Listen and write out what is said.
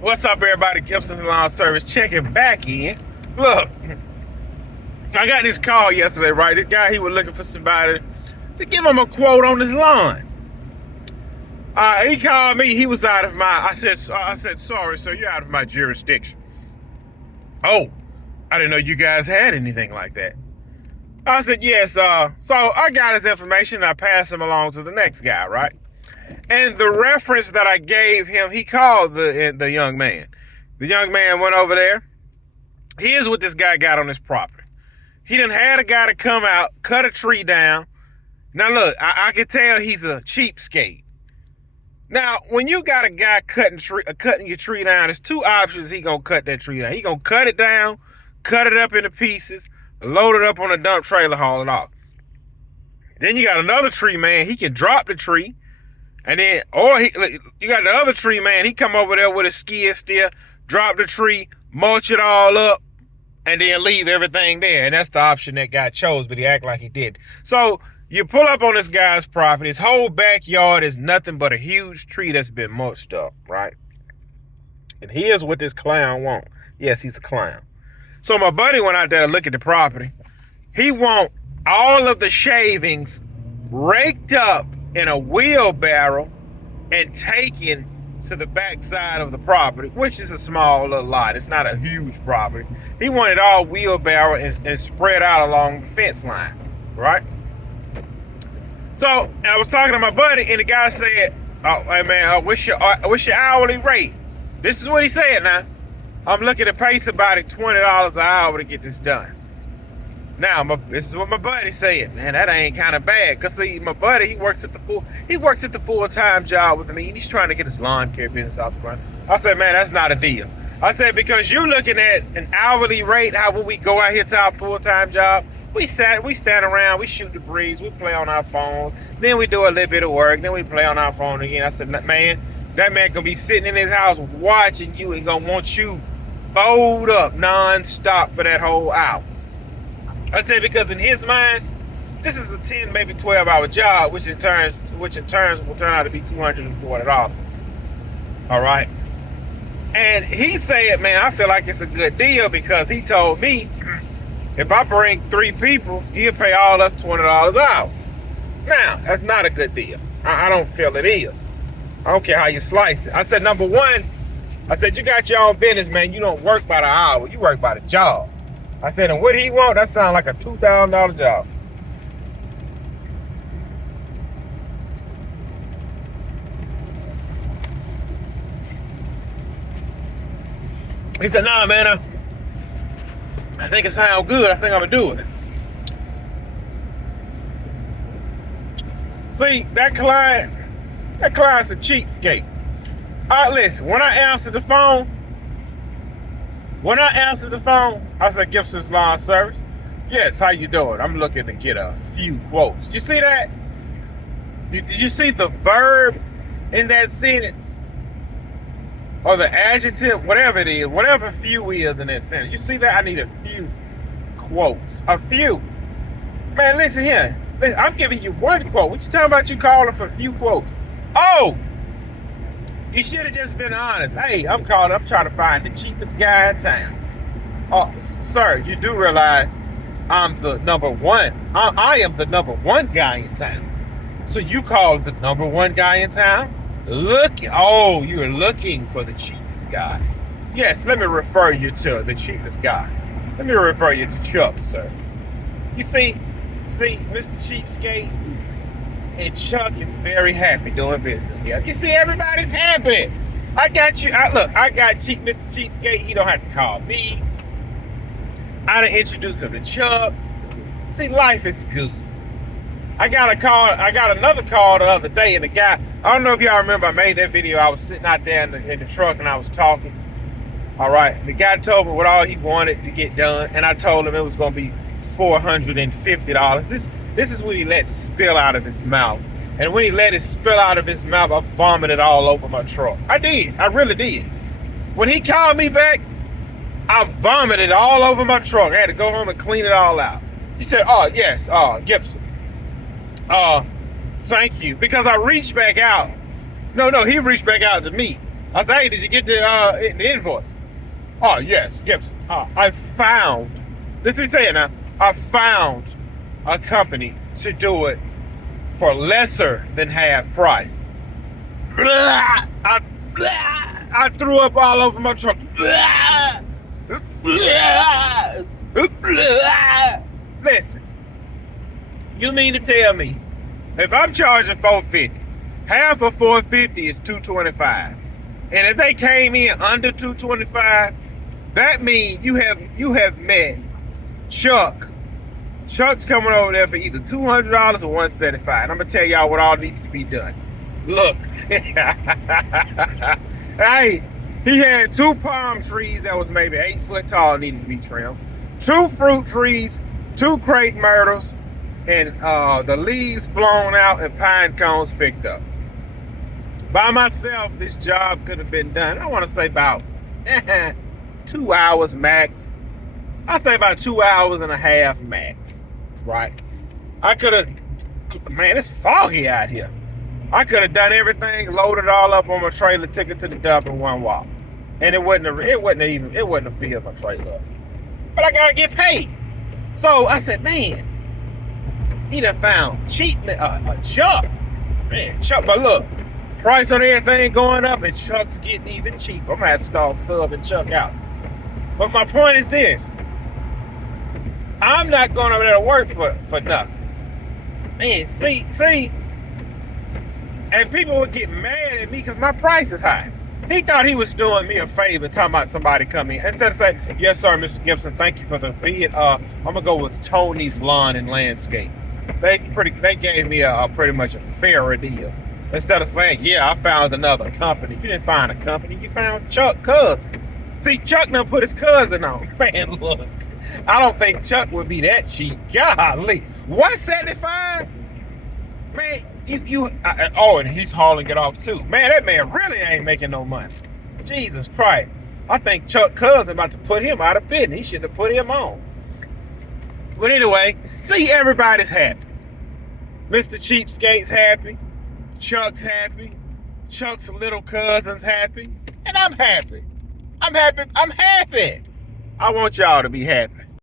What's up, everybody? Gibson's Lawn Service checking back in. Look, I got this call yesterday, right? This guy, he was looking for somebody to give him a quote on his lawn. He called me. He was out of my. I said, sorry, sir, you're out of my jurisdiction. Oh, I didn't know you guys had anything like that. I said, yes. So I got his information and I passed him along to the next guy, right? And the reference that I gave him, he called the young man. The young man went over there. Here's what this guy got on his property. He done had a guy to come out, cut a tree down. Now look, I can tell he's a cheapskate. Now, when you got a guy cutting your tree down, there's two options he gonna cut that tree down. He gonna cut it down, cut it up into pieces, load it up on a dump trailer, haul it off. Then you got another tree man, he can drop the tree, and then, you got the other tree man, he come over there with a skid steer, drop the tree, mulch it all up, and then leave everything there. And that's the option that guy chose, but he act like he did. So you pull up on this guy's property, his whole backyard is nothing but a huge tree that's been mulched up, right? And here's what this clown want. Yes, he's a clown. So my buddy went out there to look at the property. He want all of the shavings raked up in a wheelbarrow and taken to the back side of the property, which is a small little lot. It's not a huge property. He wanted all wheelbarrow and spread out along the fence line, right? So I was talking to my buddy, and the guy said, "Oh, hey man, what's your hourly rate?" This is what he said. Now, I'm looking to pay somebody $20 an hour to get this done. Now, this is what my buddy said. Man, that ain't kind of bad. Cause see, my buddy, he works at the full-time job with me, and he's trying to get his lawn care business off the ground. I said, man, that's not a deal. I said, because you're looking at an hourly rate. How when we go out here to our full-time job, we stand around, we shoot the breeze, we play on our phones, then we do a little bit of work, then we play on our phone again. I said, man, that man gonna be sitting in his house watching you and gonna want you bowled up non-stop for that whole hour. I said, because in his mind, this is a 10, maybe 12-hour job, which in turn will turn out to be $240. All right. And he said, man, I feel like it's a good deal because he told me if I bring 3 people, he'll pay all us $20 an hour. Now, that's not a good deal. I don't feel it is. I don't care how you slice it. I said, number one, I said, you got your own business, man. You don't work by the hour. You work by the job. I said, and what he want, that sounds like a $2,000 job. He said, nah, man, I think it sounds good. I think I'm gonna do it. See, that client's a cheapskate. All right, listen, when I answered the phone, I said, Gibson's Lawn Service. Yes, how you doing? I'm looking to get a few quotes. You see that? Did you see the verb in that sentence? Or the adjective, whatever it is, whatever few is in that sentence. You see that? I need a few quotes. A few. Man, listen here. Listen, I'm giving you one quote. What you talking about you calling for a few quotes? Oh! You should have just been honest. Hey, I'm trying to find the cheapest guy in town. Oh, sir, you do realize I'm the number one. I am the number one guy in town. So you call the number one guy in town? You're looking for the cheapest guy. Yes, let me refer you to the cheapest guy. Let me refer you to Chuck, sir. You see, Mr. Cheapskate, and Chuck is very happy doing business here. You see, everybody's happy. I got you. I got Mr. Cheapskate. He don't have to call me. I done introduce him to Chuck. See, life is good. I got another call the other day, and the guy, I don't know if y'all remember, I made that video. I was sitting out there in the truck, and I was talking. All right, the guy told me what all he wanted to get done, and I told him it was going to be $450. This is what he let spill out of his mouth. And when he let it spill out of his mouth, I vomited all over my truck. I did. I really did. When he called me back, I vomited all over my truck. I had to go home and clean it all out. He said, oh, yes, Gibson. Thank you. Because I reached back out. No, he reached back out to me. I said, hey, did you get the invoice? Oh, yes, Gibson. I found, this is what he's saying now, I found a company to do it for lesser than half price. I threw up all over my truck. Listen, you mean to tell me if I'm charging $450, half of $450 is $225, and if they came in under $225, that means you have met Chuck. Chuck's coming over there for either $200 or $175. And I'm gonna tell y'all what all needs to be done. Look, hey, he had 2 palm trees that was maybe 8 foot tall needed to be trimmed, 2 fruit trees, 2 crepe myrtles, and the leaves blown out and pine cones picked up. By myself, this job could have been done, I want to say about 2 hours max. I'd say about 2 hours and a half max, right? I could have, man, it's foggy out here. I could have done everything, loaded it all up on my trailer, took it to the dump in one walk. And it wouldn't have filled my trailer up. But I gotta get paid. So I said, man, he done found cheap, Chuck. Man, Chuck, but look, price on everything going up and Chuck's getting even cheaper. I'm gonna have to start subbing Chuck out. But my point is this. I'm not going over there to work for nothing. Man, see, and people would get mad at me because my price is high. He thought he was doing me a favor talking about somebody coming in. Instead of saying, yes, sir, Mr. Gibson, thank you for the bid. I'm going to go with Tony's Lawn and Landscape. They gave me a pretty much a fairer deal. Instead of saying, yeah, I found another company. You didn't find a company. You found Chuck cousin. See, Chuck done put his cousin on. Man, look. I don't think Chuck would be that cheap. Golly. $175? Man, and he's hauling it off too. Man, that man really ain't making no money. Jesus Christ. I think Chuck cousin about to put him out of business. He should have put him on. But anyway, see, everybody's happy. Mr. Cheapskate's happy. Chuck's happy. Chuck's little cousin's happy. And I'm happy. I'm happy. I want y'all to be happy.